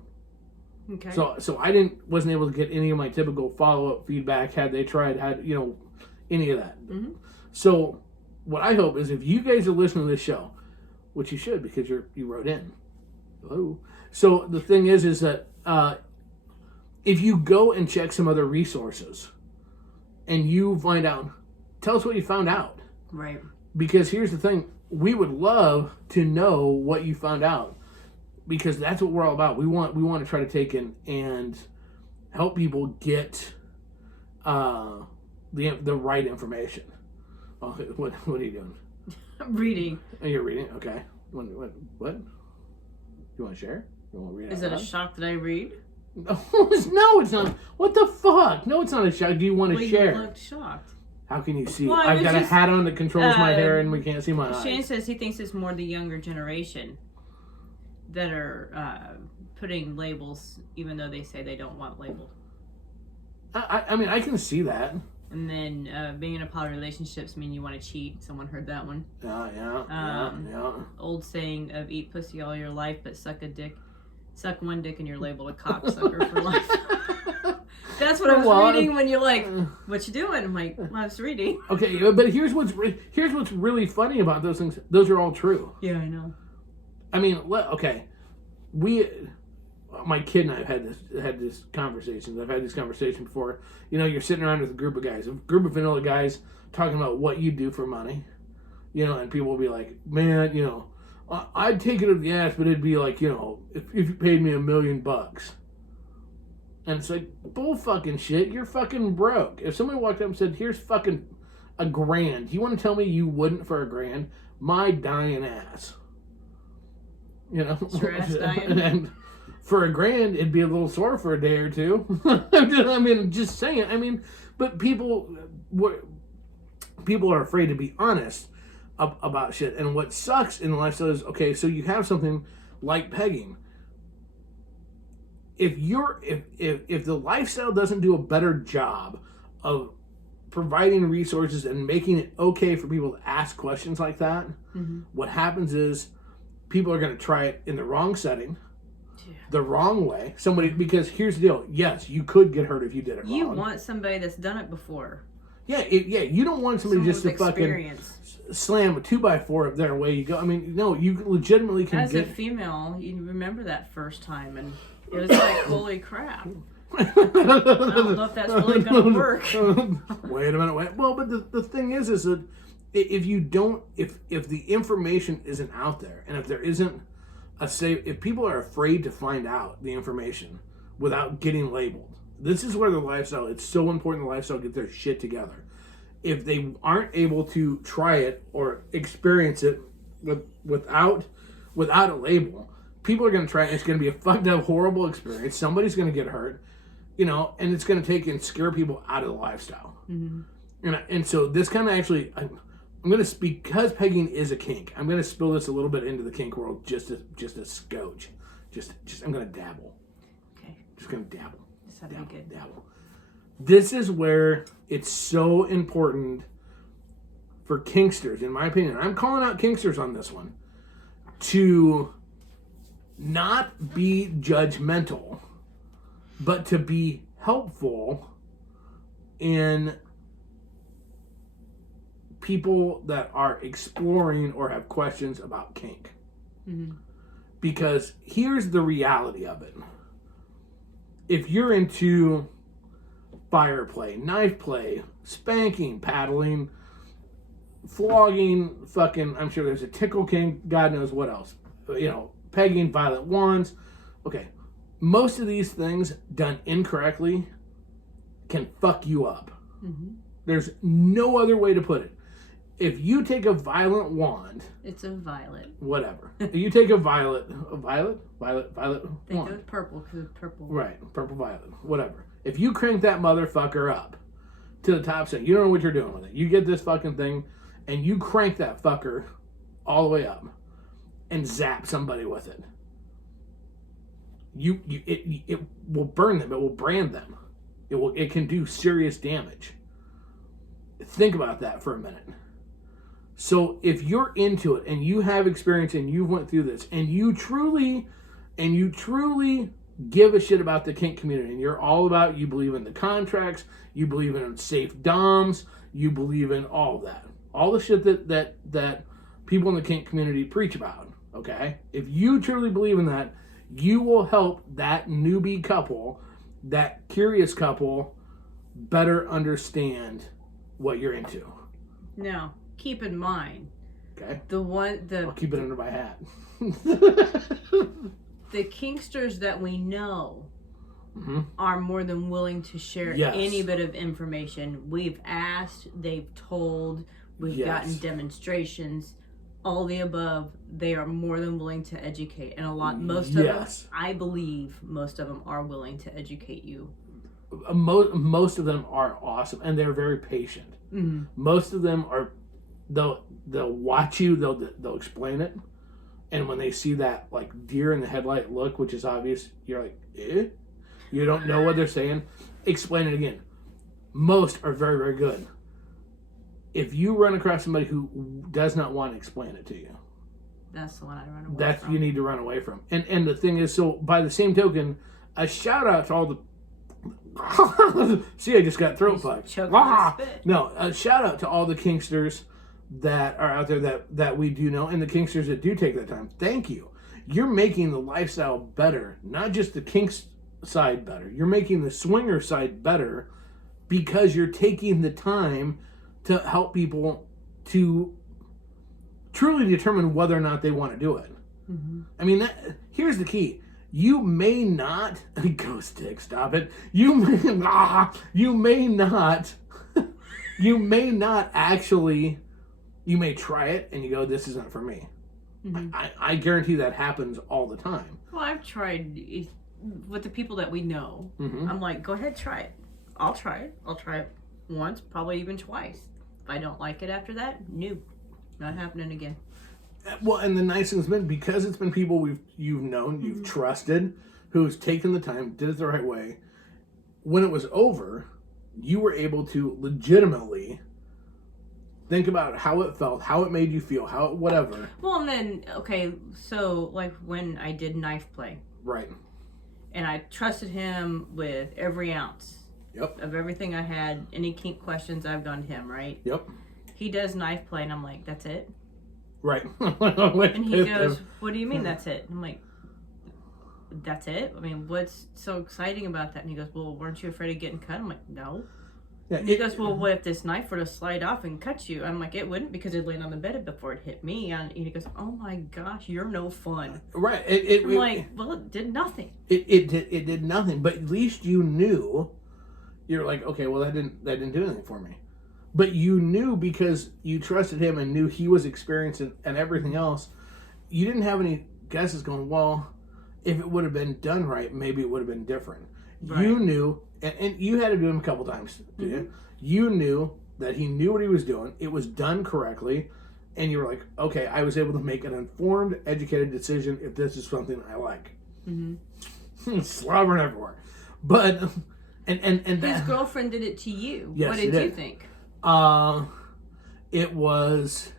Okay. So I wasn't able to get any of my typical follow-up feedback had they tried, any of that. Mm-hmm. So what I hope is if you guys are listening to this show, which you should because you wrote in. Hello. So the thing is that if you go and check some other resources and you find out, tell us what you found out. Right. Because here's the thing, we would love to know what you found out. Because that's what we're all about. We want to try to take in and help people get the right information. Oh, what are you doing? I'm reading. Oh, you're reading? Okay. What? You want to share? You want to read it? Is it a shock that I read? No, it's not. What the fuck? No, it's not a shock. Do you want to share? You looked shocked. How can you see? Well, I've got a hat on that controls my hair and we can't see my eyes. Shane says he thinks it's more the younger generation that are putting labels, even though they say they don't want labeled. I mean, I can see that. And then being in a poly relationships mean you want to cheat. Someone heard that one. Yeah. Old saying of eat pussy all your life, but suck one dick and you're labeled a cocksucker for life. That's what I was reading when you're like, what you doing? I'm like, well, I was reading. Okay, but here's what's really funny about those things. Those are all true. Yeah, I know. I mean, okay, my kid and I have had this conversation. I've had this conversation before. You're sitting around with a group of vanilla guys talking about what you do for money. And people will be like, man, I'd take it up the ass, but it'd be like, if you paid me $1 million. And it's like, bull fucking shit, you're fucking broke. If somebody walked up and said, here's fucking $1,000, you want to tell me you wouldn't for $1,000? My dying ass. Sure ass dying. And for $1,000, it'd be a little sore for a day or two. I mean, just saying. I mean, but people are afraid to be honest about shit. And what sucks in the lifestyle is, okay, so you have something like pegging. If the lifestyle doesn't do a better job of providing resources and making it okay for people to ask questions like that, mm-hmm. what happens is people are going to try it in the wrong setting, the wrong way. Because here's the deal. Yes, you could get hurt if you did it wrong. You want somebody that's done it before. Yeah, you don't want somebody just to fucking slam a 2x4 up there and away you go. I mean, no, you legitimately can As a female, you remember that first time and it was like, holy crap. I don't know if that's really going to work. Wait a minute. Well, but the thing is that if the information isn't out there, and if there isn't if people are afraid to find out the information without getting labeled, this is where the lifestyle, it's so important the lifestyle get their shit together. If they aren't able to try it or experience it without a label, people are going to try it. It's going to be a fucked up, horrible experience. Somebody's going to get hurt, and it's going to take and scare people out of the lifestyle. Mm-hmm. And so this kind of actually, I'm going to speak, because pegging is a kink, I'm going to spill this a little bit into the kink world, just a scotch. Just I'm going to dabble. Okay. Just going to dabble. That'd be good. Dabble. This is where it's so important for kinksters, in my opinion. I'm calling out kinksters on this one, to not be judgmental, but to be helpful in people that are exploring or have questions about kink. Mm-hmm. Because here's the reality of it. If you're into fire play, knife play, spanking, paddling, flogging, fucking, I'm sure there's a tickle kink, God knows what else. Pegging, violent wands. Okay, most of these things done incorrectly can fuck you up. Mm-hmm. There's no other way to put it. If you take a violent wand, it's a violet. Whatever. If you take a violet wand. They go purple because it's purple. Right, purple violet, whatever. If you crank that motherfucker up to the top setting, you don't know what you're doing with it. You get this fucking thing, and you crank that fucker all the way up, and zap somebody with it. It will burn them. It will brand them. It can do serious damage. Think about that for a minute. So if you're into it and you have experience and you went through this and you truly give a shit about the kink community and you're all about, you believe in the contracts, you believe in safe doms, you believe in all that. All the shit that people in the kink community preach about, okay? If you truly believe in that, you will help that newbie couple, that curious couple, better understand what you're into. Now, keep in mind, okay, I'll keep it under my hat. The kinksters that we know mm-hmm. are more than willing to share any bit of information. We've asked, they've told, we've gotten demonstrations, all the above. They are more than willing to educate, and most of them, I believe, most of them are willing to educate you. Most of them are awesome, and they're very patient. Mm-hmm. Most of them are. They'll watch you. They'll explain it, and when they see that like deer in the headlight look, which is obvious, you're like, eh? You don't know what they're saying. Explain it again. Most are very, very good. If you run across somebody who does not want to explain it to you, that's the one I run away from. You need to run away from. And the thing is, so by the same token, a shout out to all the. See, I just got throat fucked. No, a shout out to all the kinksters that are out there that we do know, and the kinksters that do take that time. Thank you. You're making the lifestyle better, not just the kinks side better. You're making the swinger side better because you're taking the time to help people to truly determine whether or not they want to do it. Mm-hmm. I mean, here's the key. You may not go stick. Stop it. You may not actually. You may try it and you go, this isn't for me. Mm-hmm. I guarantee that happens all the time. Well, I've tried with the people that we know. Mm-hmm. I'm like, go ahead, try it. I'll try it. I'll try it once, probably even twice. If I don't like it after that, no, not happening again. Well, and the nice thing has been, because it's been people you've known, you've trusted, who's taken the time, did it the right way. When it was over, you were able to legitimately think about how it felt, how it made you feel, how whatever. Well, and then, okay, so like when I did knife play. Right. And I trusted him with every ounce. Yep. Of everything I had. Any kink questions, I've gone to him, right? Yep. He does knife play, and I'm like, that's it? Right. And he goes, what do you mean that's it? I'm like, that's it? I mean, what's so exciting about that? And he goes, well, weren't you afraid of getting cut? I'm like, no. Yeah, and he goes, well, what if this knife were to slide off and cut you? I'm like, it wouldn't, because it'd land on the bed before it hit me. And he goes, oh my gosh, you're no fun. Right. I'm like, well, it did nothing. It did nothing, but at least you knew. You're like, okay, well, that didn't do anything for me. But you knew, because you trusted him and knew he was experienced and everything else. You didn't have any guesses going, well, if it would have been done right, maybe it would have been different. Right. You knew, and you had to do him a couple times, did you? You knew that he knew what he was doing. It was done correctly. And you were like, okay, I was able to make an informed, educated decision if this is something I like. Mm-hmm. Slobbering everywhere. But, and his girlfriend did it to you. Yes, what did you think? It was...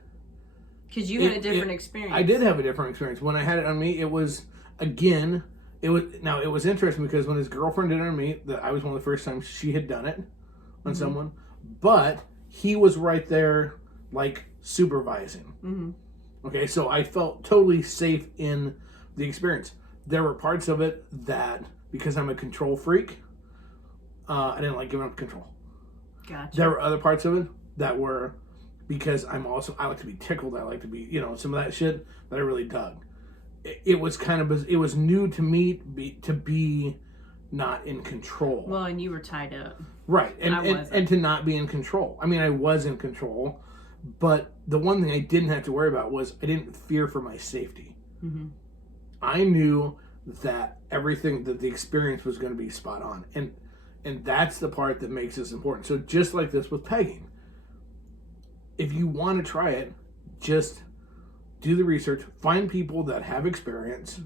Because you had a different experience. I did have a different experience. When I had it on me, it was, again, it was interesting because when his girlfriend did it on me, I was one of the first times she had done it on someone. But he was right there, like, supervising. Mm-hmm. Okay, so I felt totally safe in the experience. There were parts of it that, because I'm a control freak, I didn't like giving up control. Gotcha. There were other parts of it that were because I like to be tickled. I like to be, some of that shit that I really dug. It was it was new to me to be not in control. Well, and you were tied up. Right. And to not be in control. I mean, I was in control, but the one thing I didn't have to worry about was I didn't fear for my safety. Mm-hmm. I knew that everything, that the experience was going to be spot on. And that's the part that makes this important. So just like this with pegging, if you want to try it, just do the research, find people that have experience,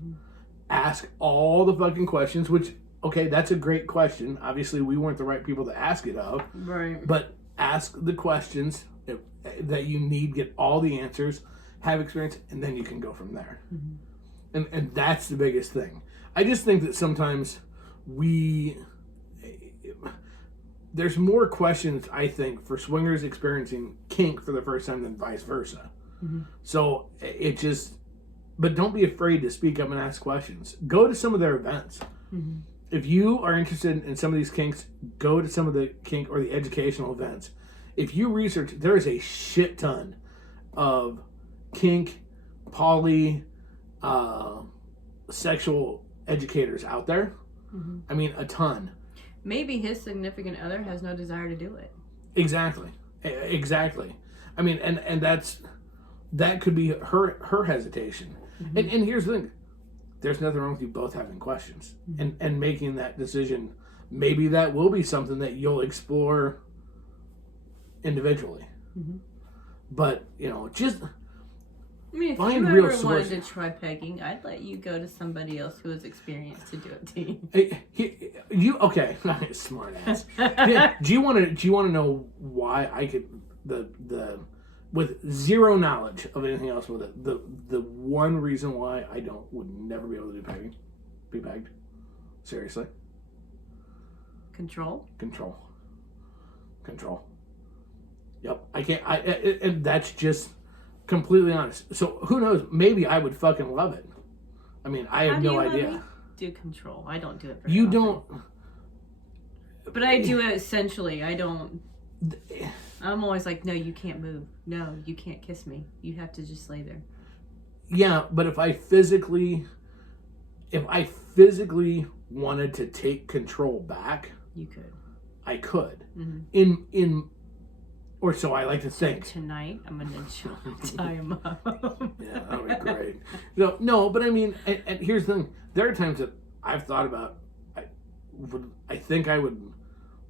ask all the fucking questions, which, okay, that's a great question. Obviously, we weren't the right people to ask it of. Right. But ask the questions that you need, get all the answers, have experience, and then you can go from there. Mm-hmm. And that's the biggest thing. I just think that sometimes there's more questions, I think, for swingers experiencing kink for the first time than vice versa. Mm-hmm. So but don't be afraid to speak up and ask questions. Go to some of their events. Mm-hmm. If you are interested in some of these kinks, go to some of the kink or the educational events. If you research, there is a shit ton of kink, poly, sexual educators out there. Mm-hmm. I mean, a ton. Maybe his significant other has no desire to do it. Exactly. I mean, and that could be her hesitation. Mm-hmm. And here's the thing. There's nothing wrong with you both having questions and making that decision. Maybe that will be something that you'll explore individually. Mm-hmm. But, just if find you real ever sources. wanted to try pegging, I'd let you go to somebody else who has experience to do it to you. You okay? Smart ass. Do you want to know why I could with zero knowledge of anything else with it? The one reason why I would never be able to do pegging, be pegged. Seriously. Control. Yep. I can't. And that's just completely honest. So who knows? Maybe I would fucking love it. I mean, I have no idea. Do control. I don't do it very You often. don't. But I do it essentially. I don't. I'm always like, no, you can't move. No, you can't kiss me. You have to just lay there. Yeah, but if I physically wanted to take control back, you could. I could. Mm-hmm. Or so I like to think. Tonight, I'm gonna tie him up. Yeah, that would be great. No, but I mean, and here's the thing. There are times that I've thought about. I think I would.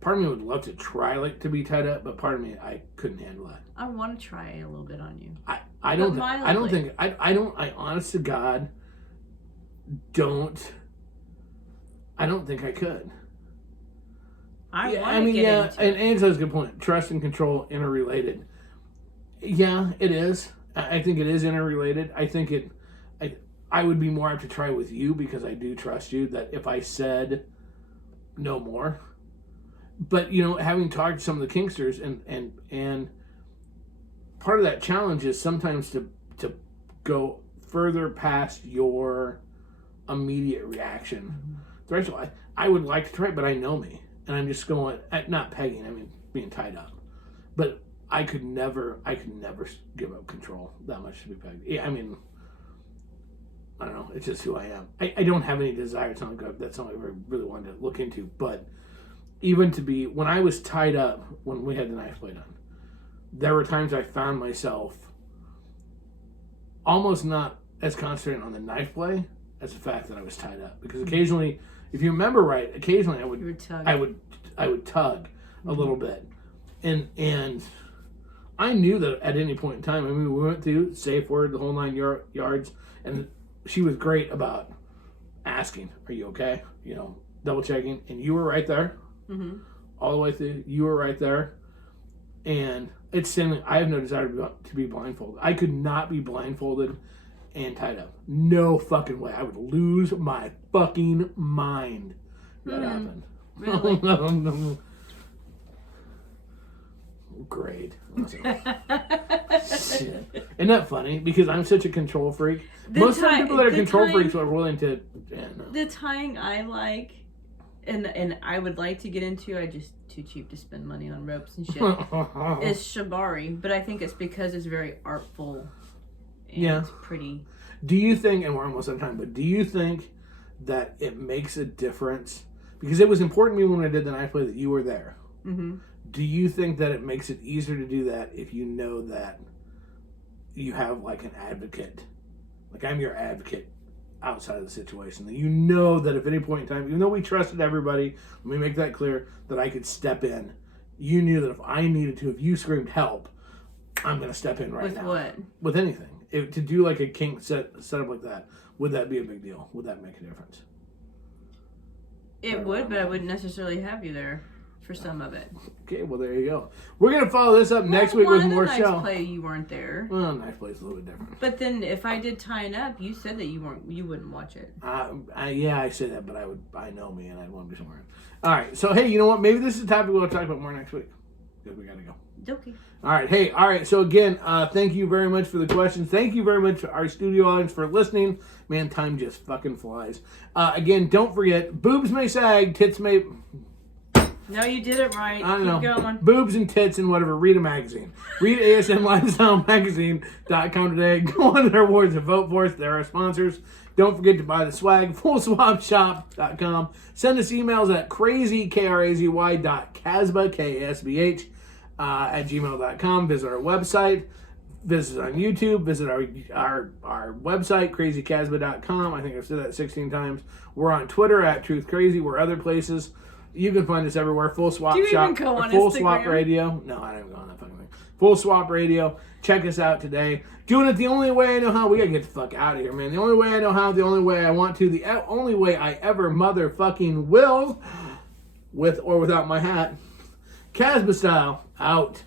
Part of me would love to try to be tied up, but part of me I couldn't handle that. I want to try a little bit on you. I honest to God don't think I could. I mean, yeah, and Angela's a good point. Trust and control interrelated. Yeah, it is. I think it is interrelated. I think I would be more apt to try with you because I do trust you. That if I said no more, but having talked to some of the kinksters and part of that challenge is sometimes to go further past your immediate reaction. Threshold. I would like to try it, but I know me. And I'm just going, not pegging, I mean being tied up. But I could never give up control that much to be pegged. Yeah, I mean, I don't know, it's just who I am. I don't have any desire, it's not like that's something I really wanted to look into. But even when I was tied up, when we had the knife play done, there were times I found myself almost not as concentrated on the knife play as the fact that I was tied up. Because occasionally, if you remember right, occasionally I would tug a little bit, and I knew that at any point in time. I mean, we went through safe word, the whole 9 yards, and she was great about asking, "Are you okay?" Double checking, and you were right there, all the way through. You were right there, and it's same. I have no desire to be blindfolded. I could not be blindfolded and tied up. No fucking way. I would lose my fucking mind if that happened. Really? Great. Shit. Isn't that funny? Because I'm such a control freak. Most of the people that are control freaks are willing to... Yeah, no. The tying I like, and I would like to get into, I just too cheap to spend money on ropes and shit, is shibari. But I think it's because it's very artful and pretty. Do you think, and we're almost out of time, but do you think that it makes a difference? Because it was important to me when I did the knife play that you were there. Mm-hmm. Do you think that it makes it easier to do that if you know that you have like an advocate? Like I'm your advocate outside of the situation. That you know that if at any point in time, even though we trusted everybody, let me make that clear, that I could step in. You knew that if I needed to, if you screamed help, I'm going to step in right now. With what? With anything. To do like a kink setup like that, would that be a big deal? Would that make a difference? It would, but I wouldn't necessarily have you there for some of it. Okay, well there you go. We're gonna follow this up next week with more show. Play you weren't there. Well, knife play's a little bit different. But then if I did tying up, you said that you wouldn't watch it. Yeah, I said that, but I know me and I'd want to be somewhere. All right, so hey, you know what? Maybe this is a topic we'll talk about more next week because we gotta go. Okay. All right, hey, all right. So again, thank you very much for the questions. Thank you very much to our studio audience for listening. Man, time just fucking flies. Again, don't forget, boobs may sag, tits may. No, you did it right. I don't know. Keep going. Boobs and tits and whatever. Read a magazine. Read ASMLifestyleMagazine.com today. Go on to their awards and vote for us. They're our sponsors. Don't forget to buy the swag. FullSwapShop.com. Send us emails at crazy.casbah, K-A-S-B-H, at gmail.com. Visit our website. Visit on YouTube. Visit our website, crazycasbah.com. I think I've said that 16 times. We're on Twitter at TruthCrazy. We're other places. You can find us everywhere. Full Swap Do you Shop. even go on Full Instagram? Swap Radio. No, I don't go on that fucking thing. Full Swap Radio. Check us out today. Doing it the only way I know how. We gotta get the fuck out of here, man. The only way I know how. The only way I want to. The only way I ever motherfucking will. With or without my hat. Casbah style. Out.